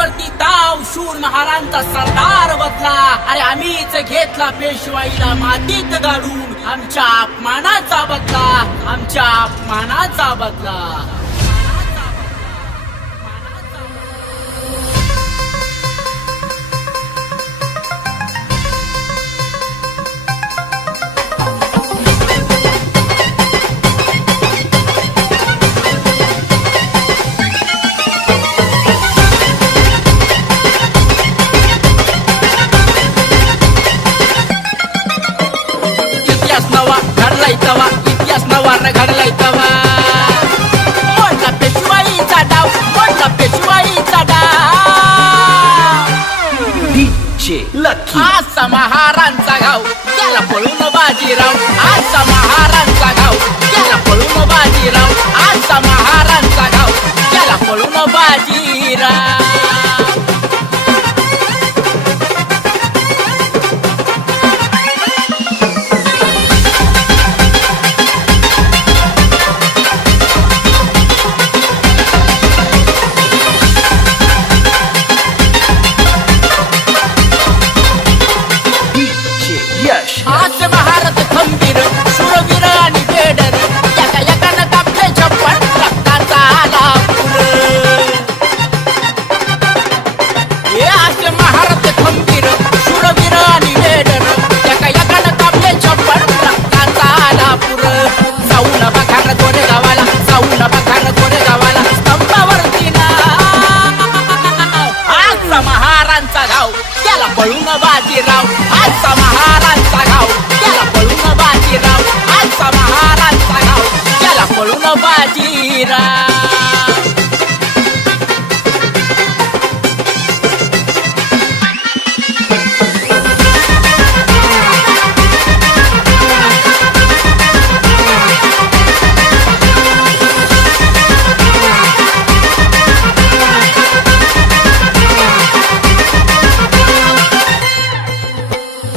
पेशवाईवरती ताव शूर महाराजांचा सरदार बदला. अरे आम्हीच घेतला पेशवाईला मातीत गाडून. आमच्या अपमानाचा बदला, आमच्या अपमानाचा बदला. इतिहास नवा घडलाय तवा. मोठा पेशवाईचा डाव, मोठा पेशवाईचा डाव. आजचा महाराजांचा गाव त्याला पळून बाजीराव. आजचा महाराजांचा गाव त्याला पळून बाजीराव. आजचा महाराजांचा गाव त्याला पळून बाजीराव. आज महारथ खंबीर शूरवीर आणि बेडर एका एकानं कापले छप्पन रक्ताचा आला पूर. हे असे महारथ खंबीर शूरवीर आणि बेडर एका एकानं कापले छप्पन रक्ताचा आला पूर. जाऊन बघार गोरे गावाला, जाऊन बघार गोरे गावाला स्तंभावरती नाव. आजचा महाराजांचा गाव त्याला पळून बाजीराव. आजचा महाराजांचा गाव त्याला पळून बाजीराव. आजचा महाराजांचा गाव त्याला पळून बाजीराव.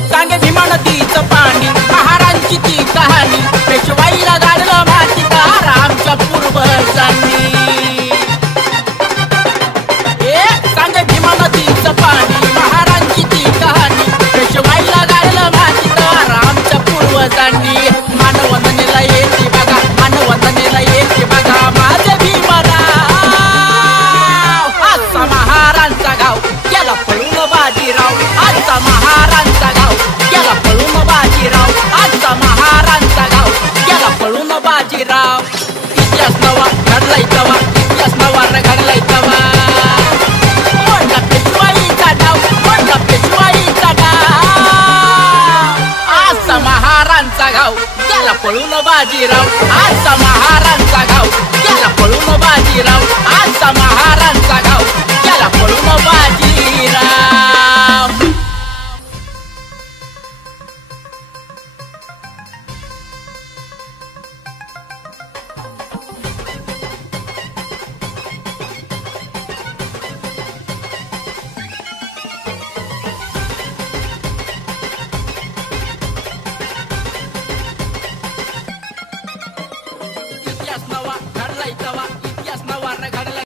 सांगे भीमा नदीचं पाणी, महाराजांची ती कहाणी. पेशवाईला गाडलं मातीत आमच्या पूर्वजांनी. सांगे भीमा नदीचं पाणी, महाराजांची ती कहाणी. पेशवाईला गाडलं मातीत आमच्या पूर्वजांनी. मानवंदनेला येते बघा, मानवंदनेला येते बघा माझे भीमराव. आजचा महाराजांचा गाव त्याला पळून बाजीराव. आजचा महाराजांचा गाव त्याला पळून बाजीराव. आजचा महाराजांचा गाव त्याला पळून बाजीराव. इतिहास नवा घडलाय तवा, इतिहास नवा घडलाय तवा. मोठा पेशवाईचा डाव, मोठा पेशवाईचा डाव. आजचा महाराजांचा गाव त्याला पळून बाजीराव. आजचा महाराजांचा गाव त्याला पळून बाजीराव. आजचा